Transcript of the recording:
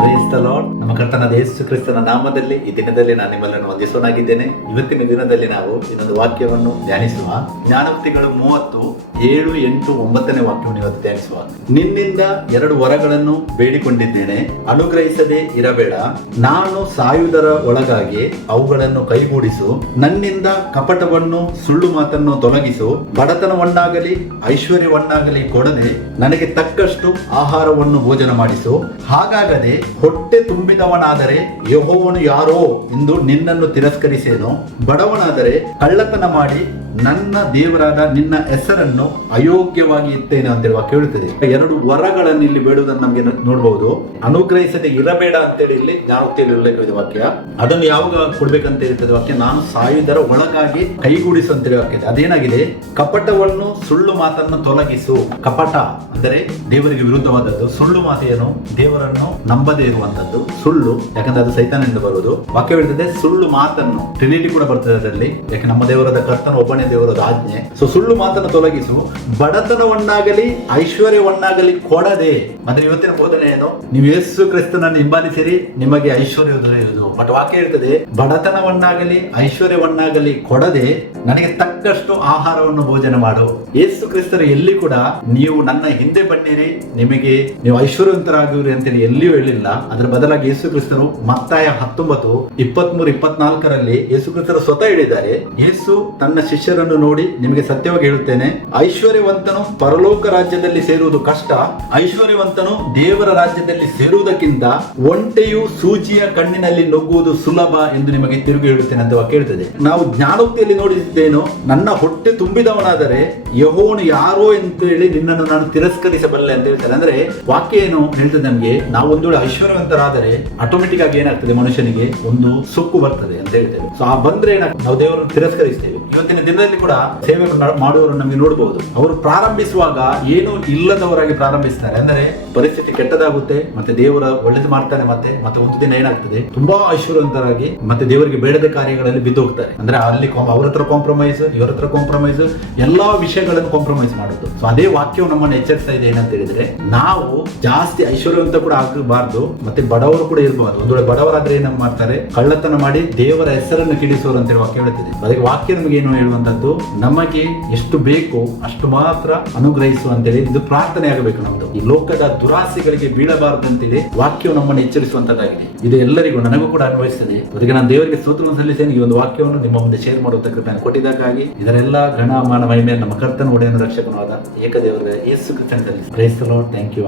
ನಮ್ಮ ಕರ್ತನಾದ ಯೇಸು ಕ್ರಿಸ್ತನ ನಾಮದಲ್ಲಿ ಈ ದಿನದಲ್ಲಿ ನಾನು ನಿಮ್ಮೆಲ್ಲರನ್ನು ವಂದಿಸೋನಾಗಿದ್ದೇನೆ ಇವತ್ತಿನ ದಿನದಲ್ಲಿ ನಾವು ಇನ್ನೊಂದು ವಾಕ್ಯವನ್ನು ಧ್ಯಾನಿಸುವ. ಜ್ಞಾನೋಕ್ತಿಗಳು ಮೂವತ್ತು ಏಳು ಎಂಟು ಒಂಬತ್ತನೇ ವಾಕ್ಯವನ್ನು ಇವತ್ತು ಧ್ಯಾನಿಸುವ. ನಿನ್ನಿಂದ ಎರಡು ವರಗಳನ್ನು ಬೇಡಿಕೊಂಡಿದ್ದೇನೆ. ಅನುಗ್ರಹಿಸದೆ ಇರಬೇಡ. ನಾನು ಸಾಯುವುದರ ಒಳಗಾಗಿ ಅವುಗಳನ್ನು ಕೈಗೂಡಿಸು. ನನ್ನಿಂದ ಕಪಟವನ್ನು, ಸುಳ್ಳು ಮಾತನ್ನು ತೊಲಗಿಸು. ಬಡತನವನ್ನಾಗಲಿ, ಐಶ್ವರ್ಯವನ್ನಾಗಲಿ ಕೊಡದೆ ನನಗೆ ತಕ್ಕಷ್ಟು ಆಹಾರವನ್ನು ಭೋಜನ ಮಾಡಿಸು. ಹಾಗಾಗದೆ ಹೊಟ್ಟೆ ತುಂಬಿದವನಾದರೆ ಯಹೋವನು ಯಾರೋ ಎಂದು ನಿನ್ನನ್ನು ತಿರಸ್ಕರಿಸೇನು. ಬಡವನಾದರೆ ಕಳ್ಳತನ ಮಾಡಿ ನನ್ನ ದೇವರಾದ ನಿನ್ನ ಹೆಸರನ್ನು ಅಯೋಗ್ಯವಾಗಿ ಇತ್ತೇನೆ ಅಂತ ಹೇಳುವ ಕೇಳುತ್ತದೆ ಎರಡು ವರಗಳನ್ನು ಇಲ್ಲಿ ಬೇಡುವುದನ್ನು ನಮಗೆ ನೋಡಬಹುದು ಅನುಗ್ರಹಿಸದೆ ಇರಬೇಡ ಅಂತೇಳಿ ಇಲ್ಲಿ ಜ್ಞಾನೋಕ್ತಿಯಲ್ಲಿ ಉಲ್ಲೇಖವಿದೆ ವಾಕ್ಯ. ಅದನ್ನು ಯಾವಾಗ ಕೊಡ್ಬೇಕಂತ ಇರ್ತದೆ ವಾಕ್ಯ, ನಾನು ಸಾಯುವುದರ ಒಳಗಾಗಿ ಕೈಗೂಡಿಸು ಅಂತ ಹೇಳಿ ವಾಕ್ಯ ಅದೇನಾಗಿದೆ? ಕಪಟವನ್ನು ಸುಳ್ಳು ಮಾತನ್ನು ತೊಲಗಿಸು. ಕಪಟ ಅಂದರೆ ದೇವರಿಗೆ ವಿರುದ್ಧವಾದದ್ದು. ಸುಳ್ಳು ಮಾತೆಯನ್ನು ದೇವರನ್ನು ನಂಬದೇ ಇರುವಂತದ್ದು. ಸುಳ್ಳು, ಯಾಕಂದ್ರೆ ಅದು ಸೈತಾನದಿಂದ ಬರುವುದು. ವಾಕ್ಯ ಹೇಳ್ತದೆ, ಸುಳ್ಳು ಮಾತನ್ನು. ಟ್ರಿನಿಟಿ ಕೂಡ ಬರ್ತದೆ ಅದರಲ್ಲಿ. ಯಾಕೆ? ನಮ್ಮ ದೇವರದ ಕರ್ತನ ಒಬ್ಬನೇ ದೇವರದ ಆಜ್ಞೆ. ಸೊ ಸುಳ್ಳು ಮಾತನ್ನು ತೊಲಗಿಸು. ಬಡತನವನ್ನಾಗಲಿ, ಐಶ್ವರ್ಯವನ್ನಾಗಲಿ ಕೊಡದೆ. ಅಂದ್ರೆ ಇವತ್ತಿನ ಬೋಧನೆ ಏನು? ನೀವು ಯೇಸು ಕ್ರಿಸ್ತನನ್ನು ಹಿಂಬಾಲಿಸಿರಿ, ನಿಮಗೆ ಐಶ್ವರ್ಯ ದೊರೆಯುವುದು. ಬಟ್ ವಾಕ್ಯ ಹೇಳ್ತದೆ, ಬಡತನವನ್ನಾಗಲಿ, ಐಶ್ವರ್ಯವನ್ನಾಗಲಿ ಕೊಡದೆ, ನನಗೆ ತಕ್ಕಷ್ಟು ಆಹಾರವನ್ನು ಭೋಜನ ಮಾಡು. ಯೇಸು ಕ್ರಿಸ್ತರ ಎಲ್ಲಿ ಕೂಡ ನೀವು ನನ್ನ ಹಿಂದೆ ಬನ್ನಿರಿ, ನಿಮಗೆ ನೀವು ಐಶ್ವರ್ಯವಂತರಾಗಿರಿ ಅಂತೇಳಿ ಎಲ್ಲಿಯೂ ಹೇಳಿಲ್ಲ. ಅದರ ಬದಲಾಗಿ ಯೇಸು ಕ್ರಿಸ್ತರು ಮತ್ತಾಯ ಹತ್ತೊಂಬತ್ತು, ಇಪ್ಪತ್ಮೂರು, ಇಪ್ಪತ್ನಾಲ್ಕರಲ್ಲಿ ಯೇಸು ಕ್ರಿಸ್ತರು ಸ್ವತಃ ಹೇಳಿದ್ದಾರೆ ಯೇಸು ತನ್ನ ಶಿಷ್ಯರನ್ನು ನೋಡಿ ನಿಮಗೆ ಸತ್ಯವಾಗಿ ಹೇಳುತ್ತೇನೆ. ಐಶ್ವರ್ಯವಂತನು ಪರಲೋಕ ರಾಜ್ಯದಲ್ಲಿ ಸೇರುವುದು ಕಷ್ಟ. ಐಶ್ವರ್ಯವಂತನು ದೇವರ ರಾಜ್ಯದಲ್ಲಿ ಸೇರುವುದಕ್ಕಿಂತ ಒಂಟೆಯು ಸೂಜಿಯ ಕಣ್ಣಿನಲ್ಲಿ ನುಗ್ಗುವುದು ಸುಲಭ ಎಂದು ನಿಮಗೆ ತಿರುಗಿ ಹೇಳುತ್ತೇನೆ ಅಂತ ಕೇಳ್ತದೆ ನಾವು ಜ್ಞಾನೋಕ್ತಿಯಲ್ಲಿ ನೋಡಿದ್ದೇನು ನನ್ನ ಹೊಟ್ಟೆ ತುಂಬಿದವನಾದರೆ ಯಹೋನು ಯಾರೋ ಅಂತ ಹೇಳಿ ನಿನ್ನನ್ನು ನಾನು ತಿರಸ್ಕರಿಸಬಲ್ಲೆ ಅಂತ ಹೇಳ್ತಾರೆ ಅಂದ್ರೆ ವಾಕ್ಯ ಏನು ಹೇಳ್ತದೆ ನಮ್ಗೆ? ನಾವು ಒಂದು ವೇಳೆ ಐಶ್ವರ್ಯವಂತರಾದರೆ ಆಟೋಮೆಟಿಕ್ ಆಗಿ ಏನಾಗ್ತದೆ ಮನುಷ್ಯನಿಗೆ? ಒಂದು ಸೊಕ್ಕು ಬರ್ತದೆ ಅಂತ ಹೇಳ್ತೇವೆ. ಸೊ ಆ ಬಂದ್ರೆ ಏನಾಗ್ತದೆ ನಾವು ದೇವರನ್ನು ತಿರಸ್ಕರಿಸ್ತೇವೆ. ಇವತ್ತಿನ ದಿನದಲ್ಲಿ ಕೂಡ ಸೇವೆ ಮಾಡುವವರು ನಮಗೆ ನೋಡಬಹುದು ಅವರು ಪ್ರಾರಂಭಿಸುವಾಗ ಏನು ಇಲ್ಲದವರಾಗಿ ಪ್ರಾರಂಭಿಸ್ತಾರೆ. ಅಂದ್ರೆ ಪರಿಸ್ಥಿತಿ ಕೆಟ್ಟದಾಗುತ್ತೆ, ಮತ್ತೆ ದೇವರ ಒಳ್ಳೇದು ಮಾಡ್ತಾನೆ ಮತ್ತೆ ಮತ್ತೆ ಒಂದು ದಿನ ಏನಾಗ್ತದೆ? ತುಂಬಾ ಐಶ್ವರ್ಯವಂತರಾಗಿ ಮತ್ತೆ ದೇವರಿಗೆ ಬೇಡದ ಕಾರ್ಯಗಳಲ್ಲಿ ಬಿದ್ದು ಹೋಗ್ತಾರೆ ಅಂದ್ರೆ ಅಲ್ಲಿ ಅವರ ಹತ್ರ ಕಾಂಪ್ರಮೈಸ್ ಹತ್ರ ಕಾಂಪ್ರಮೈಸ್ ಎಲ್ಲಾ ವಿಷಯಗಳನ್ನು ಕಾಂಪ್ರಮೈಸ್ ಮಾಡುದು. ಸೊ ಅದೇ ವಾಕ್ಯವು ನಮ್ಮನ್ನು ಎಚ್ಚರಿಸ್ತಾ ಇದೆ ಏನಂತ ಹೇಳಿದ್ರೆ, ನಾವು ಜಾಸ್ತಿ ಐಶ್ವರ್ಯವಂತ ಕೂಡ ಆಗಬಾರ್ದು ಮತ್ತೆ ಬಡವರು ಕೂಡ ಇರಬಾರ್ದು ಒಂದು ವೇಳೆ ಬಡವರಾದ್ರೆ ಏನ ಮಾಡ್ತಾರೆ? ಕಳ್ಳತನ ಮಾಡಿ ದೇವರ ಹೆಸರನ್ನು ಕಿಡಿಸುವರು ಅಂತ ವಾಕ್ಯ ಹೇಳ್ತಿದೆ. ಅದಕ್ಕೆ ವಾಕ್ಯ ನಮಗೆ ಏನು ಹೇಳುವಂತದ್ದು ನಮಗೆ ಎಷ್ಟು ಬೇಕು ಅಷ್ಟು ಮಾತ್ರ ಅನುಗ್ರಹಿಸು ಅಂತೇಳಿ ಇದು ಪ್ರಾರ್ಥನೆ ಆಗಬೇಕು ನಮ್ದು. ಈ ಲೋಕದ ದುರಾಸೆಗಳಿಗೆ ಬೀಳಬಾರದು ಅಂತೇಳಿ ವಾಕ್ಯವು ನಮ್ಮನ್ನು ಎಚ್ಚರಿಸುವಂತದ್ದಾಗಿದೆ ಇದು ಎಲ್ಲರಿಗೂ ನನಗೂ ಕೂಡ ಅನ್ವಯಿಸ್ತದೆ. ಅದಕ್ಕೆ ನಾನು ದೇವರಿಗೆ ಸೂತ್ರವನ್ನು ಸಲ್ಲಿಸ್ತೇನೆ. ಈ ಒಂದು ವಾಕ್ಯವನ್ನು ನಿಮ್ಮ ಮುಂದೆ ಶೇರ್ ಮಾಡುವಂತ ಕೃಪೆಯನ್ನು ಕೊಟ್ಟಿದ್ದಕ್ಕಾಗಿ ಇದರೆಲ್ಲ ಗಣ ಮಾನ ಮಹಿಮೆ ನಮ್ಮ ಕರ್ತನ ಒಡೆಯನ ರಕ್ಷಕನಾದ ಏಕದೇವರ ಯೇಸು ಕ್ರಿಸ್ತನಲ್ಲಿ ಪ್ರೈಸ್ ಲಾರ್ಡ್ ಥ್ಯಾಂಕ್ ಯು